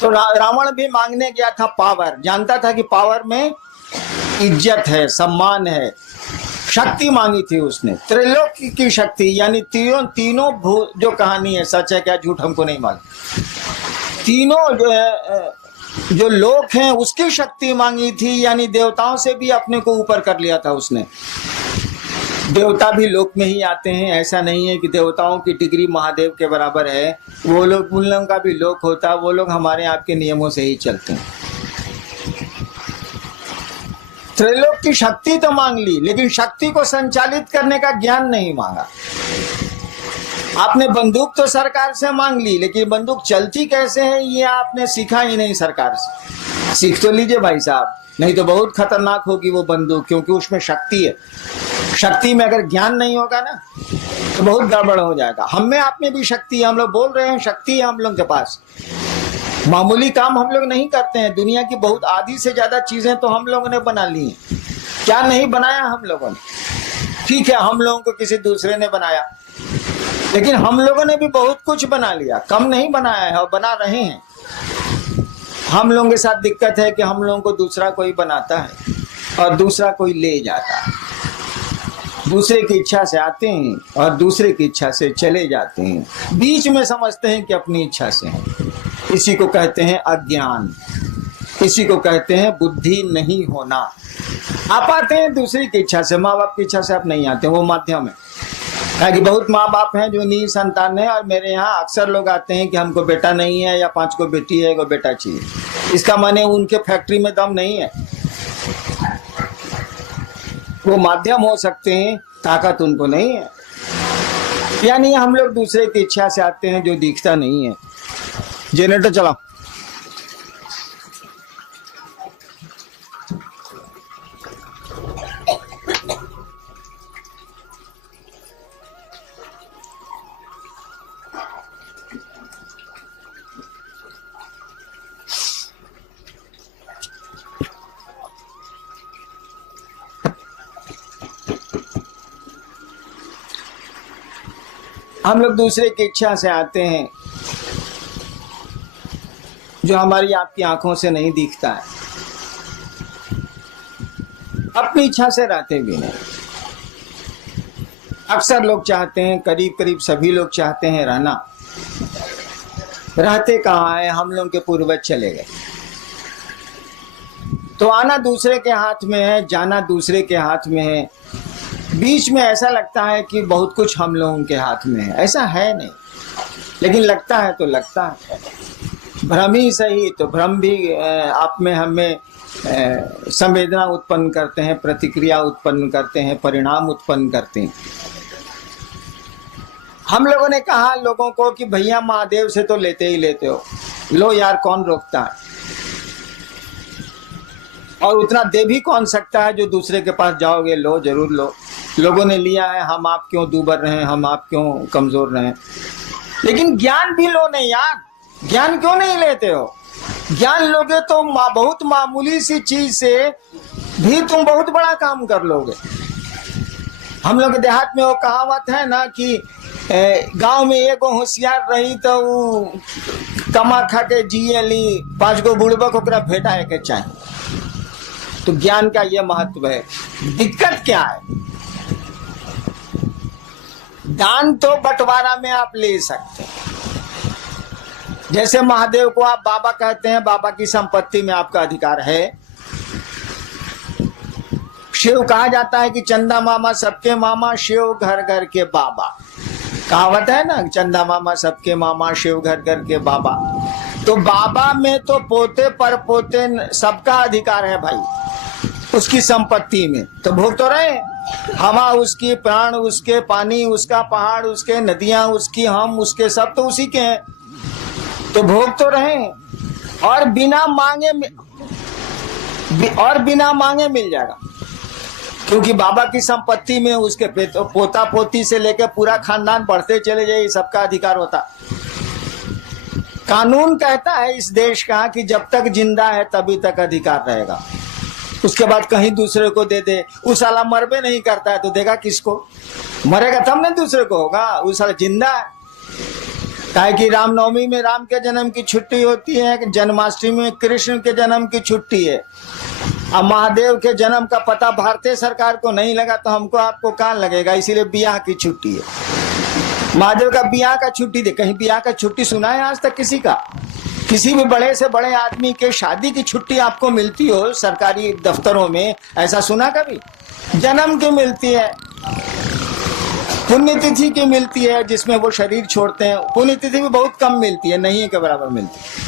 तो रावण भी मांगने गया था पावर, जानता था कि पावर में इज्जत है, सम्मान है, शक्ति मांगी थी उसने, त्रिलोक की शक्ति, यानी तीनों जो कहानी है सच है क्या झूठ हमको नहीं मालूम, तीनों जो लोक हैं उसकी शक्ति मांगी थी, यानी देवताओं से भी अपने को ऊपर कर लिया था उसने। देवता भी लोक में ही आते हैं, ऐसा नहीं है कि देवताओं की डिग्री महादेव के बराबर है, वो लोग, उन लोगों का भी लोक होता, वो लोग हमारे आपके नियमों से ही चलते हैं। त्रिलोक की शक्ति तो मांग ली, लेकिन शक्ति को संचालित करने का ज्ञान नहीं मांगा। आपने बंदूक तो सरकार से मांग ली, लेकिन बंदूक चलती कैसे है ये आपने सीखा ही नहीं सरकार से। सीख तो लीजिए भाई साहब, नहीं तो बहुत खतरनाक होगी वो बंदूक, क्योंकि उसमें शक्ति है। शक्ति में अगर ज्ञान नहीं होगा ना तो बहुत गड़बड़ हो जाएगा। हम में आप में भी शक्ति है, हम लोग बोल रहे हैं शक्ति है हम लोग के पास, मामूली काम हम लोग नहीं करते हैं। दुनिया की बहुत आधी से ज्यादा चीजें तो हम लोगों ने बना ली हैं। क्या नहीं बनाया हम लोगों ने? ठीक है, हम लोगों को किसी दूसरे ने बनाया, लेकिन हम लोगों ने भी बहुत कुछ बना लिया, कम नहीं बनाया है और बना रहे हैं। हम लोगों के साथ दिक्कत है कि हम लोगों को दूसरा कोई बनाता है और दूसरा कोई ले जाता है। दूसरे की इच्छा से आते हैं और दूसरे की इच्छा से चले जाते हैं, बीच में समझते हैं कि अपनी इच्छा से हैं। इसी को कहते हैं अज्ञान, इसी को कहते हैं बुद्धि नहीं होना। आप आते हैं दूसरी की इच्छा से, माँ बाप की इच्छा से आप नहीं आते, वो माध्यम है। कि बहुत माँ बाप हैं जो निसंतान है, और मेरे यहाँ अक्सर लोग आते हैं कि हमको बेटा नहीं है या 5 को बेटी है, 1 बेटा चाहिए। इसका माने उनके फैक्ट्री में दम नहीं है, वो माध्यम हो सकते हैं, ताकत उनको नहीं है। यानी हम लोग दूसरे की इच्छा से आते हैं जो दिखता नहीं है। जनरेटर चलाओ। हम लोग दूसरे की इच्छा से आते हैं जो हमारी आपकी आंखों से नहीं दिखता है, अपनी इच्छा से रहते भी नहीं। अक्सर लोग चाहते हैं, करीब करीब सभी लोग चाहते हैं रहना, रहते कहाँ है? हम लोग के पूर्वज चले गए, तो आना दूसरे के हाथ में है, जाना दूसरे के हाथ में है। बीच में ऐसा लगता है कि बहुत कुछ हम लोगों के हाथ में है, ऐसा है नहीं, लेकिन लगता है तो लगता है। भ्रम ही सही, तो भ्रम भी आप में हमें संवेदना उत्पन्न करते हैं, प्रतिक्रिया उत्पन्न करते हैं, परिणाम उत्पन्न करते हैं। हम लोगों ने कहा लोगों को कि भैया महादेव से तो लेते ही लेते हो, लो यार कौन रोकता है, और उतना दे भी कौन सकता है जो दूसरे के पास जाओगे, लो जरूर लो। लोगों ने लिया है, हम आप क्यों दूबर रहे, हम आप क्यों कमजोर रहे। लेकिन ज्ञान भी लो नहीं यार, ज्ञान क्यों नहीं लेते हो? ज्ञान लोगे तो बहुत मामूली सी चीज से भी तुम बहुत बड़ा काम कर लोगे। हम लोग देहात में वो कहावत है ना कि गांव में एगो होशियार रही तो वो कमा खा के जिए ली, 5 गो बुड़बक ओकरा भेटाए के चाहिए। तो ज्ञान का ये महत्व है। दिक्कत क्या है? दान तो बंटवारा में आप ले सकते हैं, जैसे महादेव को आप बाबा कहते हैं, बाबा की संपत्ति में आपका अधिकार है। शिव कहा जाता है कि चंदा मामा सबके मामा, शिव घर घर के बाबा। कहावत है ना, चंदा मामा सबके मामा, शिव घर घर के बाबा। तो बाबा में तो पोते पर पोते सबका अधिकार है भाई, उसकी संपत्ति में तो भोग तो रहे। हवा उसकी, प्राण उसके, पानी उसका, पहाड़ उसके, नदियां उसकी, हम उसके, सब तो उसी के हैं, तो भोग तो रहे। और बिना मांगे मिल जाएगा, क्योंकि बाबा की संपत्ति में उसके पोता पोती से लेकर पूरा खानदान बढ़ते चले जाए, सबका अधिकार होता। कानून कहता है इस देश का कि जब तक जिंदा है तभी तक अधिकार रहेगा, उसके बाद कहीं दूसरे को दे दे। उस साला मरबे नहीं करता है तो देगा किसको? मरेगा तब ना दूसरे को होगा, उस साला जिंदा है। काहे कि रामनवमी में राम के जन्म की छुट्टी होती है, जन्माष्टमी में कृष्ण के जन्म की छुट्टी है। अब महादेव के जन्म का पता भारतीय सरकार को नहीं लगा तो हमको आपको कहाँ लगेगा, इसीलिए ब्याह की छुट्टी है। महादेव का ब्याह का छुट्टी दे, कहीं ब्याह का छुट्टी सुना है आज तक किसी का? किसी भी बड़े से बड़े आदमी के शादी की छुट्टी आपको मिलती हो सरकारी दफ्तरों में, ऐसा सुना कभी? जन्म की मिलती है, पुण्यतिथि की मिलती है जिसमें वो शरीर छोड़ते हैं, पुण्यतिथि भी बहुत कम मिलती है, नहीं के बराबर मिलती है।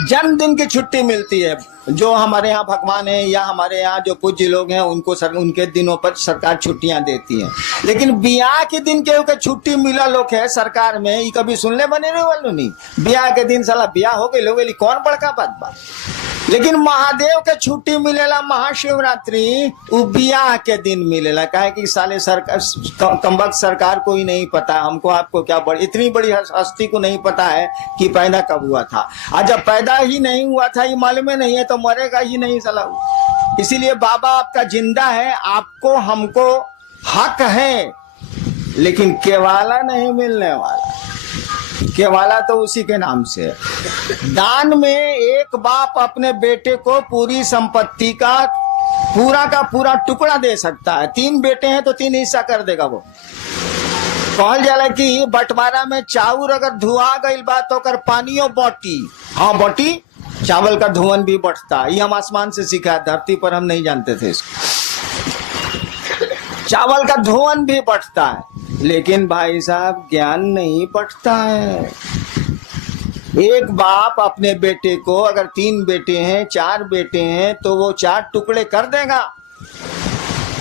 जन्मदिन की छुट्टी मिलती है, जो हमारे यहाँ भगवान है या हमारे यहाँ जो पूज्य लोग हैं उनको उनके दिनों पर सरकार छुट्टियां देती है। लेकिन ब्याह के दिन के छुट्टी मिला लोग है सरकार में, ये कभी सुनने बने रहे वालों नहीं। ब्याह के दिन साला ब्याह हो गए लोग, कौन बड़का बात। लेकिन महादेव के छुट्टी मिलेला महाशिवरात्रि, वो ब्याह के दिन मिलेला। काहे कि साले सरकार कमबख्त सरकार को ही नहीं पता, हमको आपको क्या इतनी बड़ी हस्ती को नहीं पता है कि पैदा कब हुआ था। आज जब पैदा ही नहीं हुआ था, ये मालूम नहीं है, तो मरेगा ही नहीं साला। इसीलिए बाबा आपका जिंदा है, आपको हमको हक है, लेकिन केवाला नहीं मिलने वाला। केवाला तो उसी के नाम से है। दान में एक बाप अपने बेटे को पूरी संपत्ति का पूरा टुकड़ा दे सकता है। 3 बेटे हैं तो 3 हिस्सा कर देगा वो। कहल जाला कि बंटवारा में चाउर अगर धुआ गई बात होकर पानियों बटी, हाँ बटी, चावल का धुआं भी बढ़ता। ये हम आसमान से सीखा, धरती पर हम नहीं जानते थे इसको। चावल का धुआं भी बढ़ता है, लेकिन भाई साहब ज्ञान नहीं बढ़ता है। एक बाप अपने बेटे को, अगर 3 बेटे हैं 4 बेटे हैं, तो वो 4 टुकड़े कर देगा।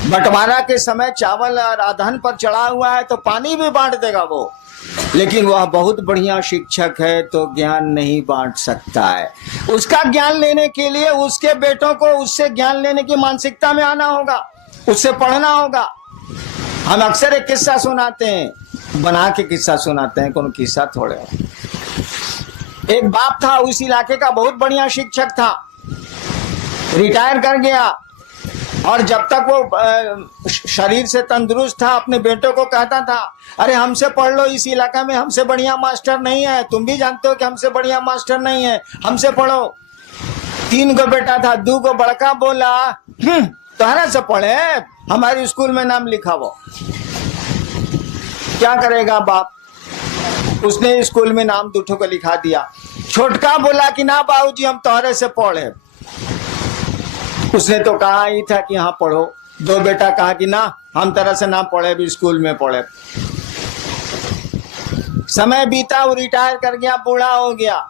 बंटवारा के समय चावल और अधन पर चढ़ा हुआ है तो पानी भी बांट देगा वो। लेकिन वह बहुत बढ़िया शिक्षक है तो ज्ञान नहीं बांट सकता है। उसका ज्ञान लेने के लिए उसके बेटों को उससे ज्ञान लेने की मानसिकता में आना होगा, उससे पढ़ना होगा। हम अक्सर एक किस्सा सुनाते हैं, बना के किस्सा सुनाते हैं, कौन किस्सा थोड़े। एक बाप था, उस इलाके का बहुत बढ़िया शिक्षक था, रिटायर कर गया, और जब तक वो शरीर से तंदुरुस्त था अपने बेटों को कहता था, अरे हमसे पढ़ लो, इस इलाका में हमसे बढ़िया मास्टर नहीं है, तुम भी जानते हो कि हमसे बढ़िया मास्टर नहीं है, हमसे पढ़ो। 3 गो बेटा था, 2 गो बड़का बोला तोहरा से पढ़े, हमारे स्कूल में नाम लिखाओ। क्या करेगा बाप, उसने स्कूल में नाम 2 को लिखा दिया। छोटका बोला कि ना बाबूजी हम तोहरे से पढ़े, उसने तो कहा ही था कि हाँ पढ़ो। 2 बेटा कहा कि ना हम तरह से ना पढ़े, भी स्कूल में पढ़े। समय बीता, वो रिटायर कर गया, बूढ़ा हो गया।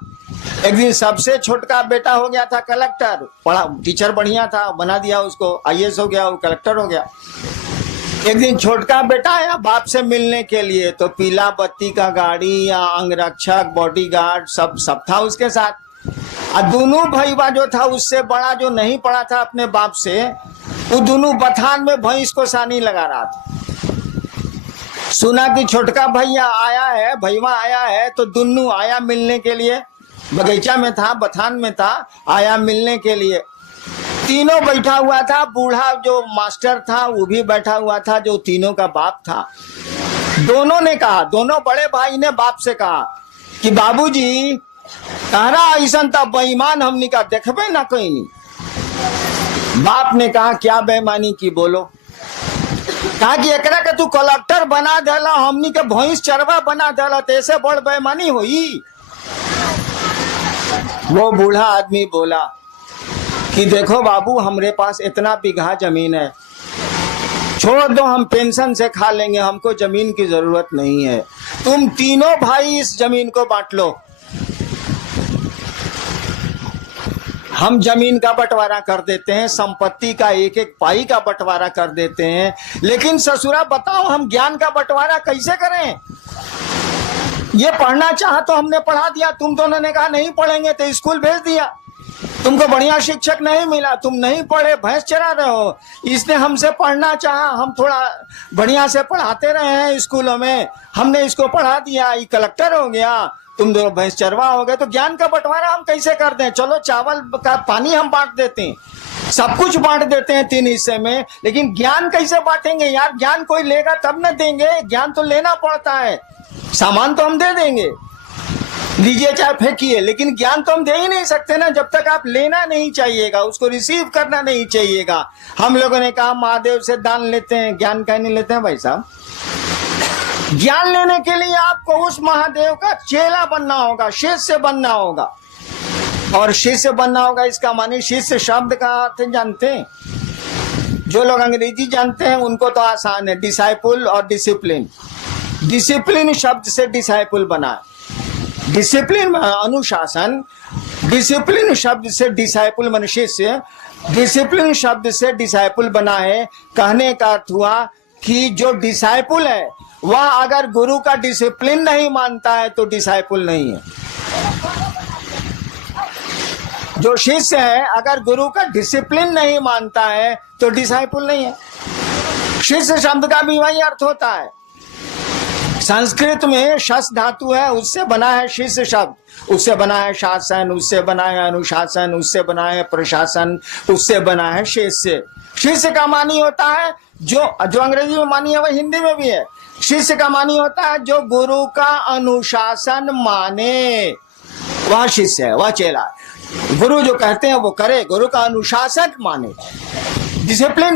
एक दिन सबसे छोटका बेटा हो गया था कलेक्टर, पढ़ा, टीचर बढ़िया था, बना दिया उसको, IAS हो गया, वो कलेक्टर हो गया। एक दिन छोटका बेटा आया बाप से मिलने के लिए, तो पीला बत्ती का गाड़ी या अंगरक्षक बॉडीगार्ड सब था उसके साथ। और दोनों भाईवा जो था उससे बड़ा, जो नहीं पढ़ा था अपने बाप से, वो दोनों बथान में भैंस को सानी लगा रहा था। सुना कि छोटका भैया आया है, भैया आया है, तो दोनों आया मिलने के लिए। बगीचा में था, बथान में था, आया मिलने के लिए। तीनों बैठा हुआ था, बूढ़ा जो मास्टर था वो भी बैठा हुआ था, जो तीनों का बाप था। दोनों ने कहा, दोनों बड़े भाई ने बाप से कहा कि बाबूजी तारा ऐसा था बेईमान, हमने कहा देखबे ना कहीं नहीं। बाप ने कहा क्या बेईमानी की, बोलो। कहा कि एकरा के तू कलेक्टर बना देला, हमनी के भैंस चरवा बना देला, तो ऐसे बड़ बेईमानी हुई। वो बूढ़ा आदमी बोला कि देखो बाबू, हमरे पास इतना बीघा जमीन है, छोड़ दो, हम पेंशन से खा लेंगे, हमको जमीन की जरूरत नहीं है, तुम तीनों भाई इस जमीन को बांट लो। हम जमीन का बंटवारा कर देते हैं, संपत्ति का 1-1 पाई का बंटवारा कर देते हैं, लेकिन ससुरा बताओ हम ज्ञान का बंटवारा कैसे करें? ये पढ़ना चाहा तो हमने पढ़ा दिया, तुम दोनों ने कहा नहीं पढ़ेंगे तो स्कूल भेज दिया। तुमको बढ़िया शिक्षक नहीं मिला, तुम नहीं पढ़े, भैंस चरा रहे हो। इसने हमसे पढ़ना चाहा, हम थोड़ा बढ़िया से पढ़ाते रहे हैं स्कूलों में, हमने इसको पढ़ा दिया, ये कलेक्टर हो गया, तुम दोनों भैंस चरवा हो गए। तो ज्ञान का बंटवारा हम कैसे कर दें? चलो चावल का पानी हम बांट देते हैं, सब कुछ बांट देते हैं 3 हिस्से में, लेकिन ज्ञान कैसे बांटेंगे यार? ज्ञान कोई लेगा तब न देंगे, ज्ञान तो लेना पड़ता है। सामान तो हम दे देंगे, लीजिए चाहे फेंकिए, लेकिन ज्ञान तो हम दे ही नहीं सकते ना जब तक आप लेना नहीं चाहिएगा, उसको रिसीव करना नहीं चाहिएगा। हम लोगों ने कहा महादेव से दान लेते हैं, ज्ञान कहीं नहीं लेते हैं भाई साहब। ज्ञान लेने के लिए आपको उस महादेव का चेला बनना होगा, शिष्य बनना होगा। और शिष्य बनना होगा इसका माने शिष्य शब्द का अर्थ जानते हैं? जो लोग अंग्रेजी जानते हैं उनको तो आसान है, डिसाइपुल और डिसिप्लिन। डिसिप्लिन शब्द से डिसाइपुल बना है, डिसिप्लिन अनुशासन, डिसिप्लिन शब्द से डिसाइपुल मन शिष्य, डिसिप्लिन शब्द से डिसाइपुल बना है। कहने का अर्थ हुआ कि जो डिसाइपुल है वह अगर गुरु का डिसिप्लिन नहीं मानता है तो डिसाइपुल नहीं है। जो शिष्य है अगर गुरु का डिसिप्लिन नहीं मानता है तो डिसाइपुल नहीं है। शिष्य शब्द का भी वही अर्थ होता है। संस्कृत में शस धातु है, उससे बना है शिष्य शब्द, उससे बना है शासन, उससे बना है अनुशासन, उससे बना है प्रशासन, उससे बना है शिष्य। शिष्य का मानी होता है जो अंग्रेजी में मानी है वह हिंदी में भी है। शिष्य का मानी होता है जो गुरु का अनुशासन माने, वह शिष्य है, वह चेला है। गुरु जो कहते हैं वो करे, गुरु का अनुशासन माने, डिसिप्लिन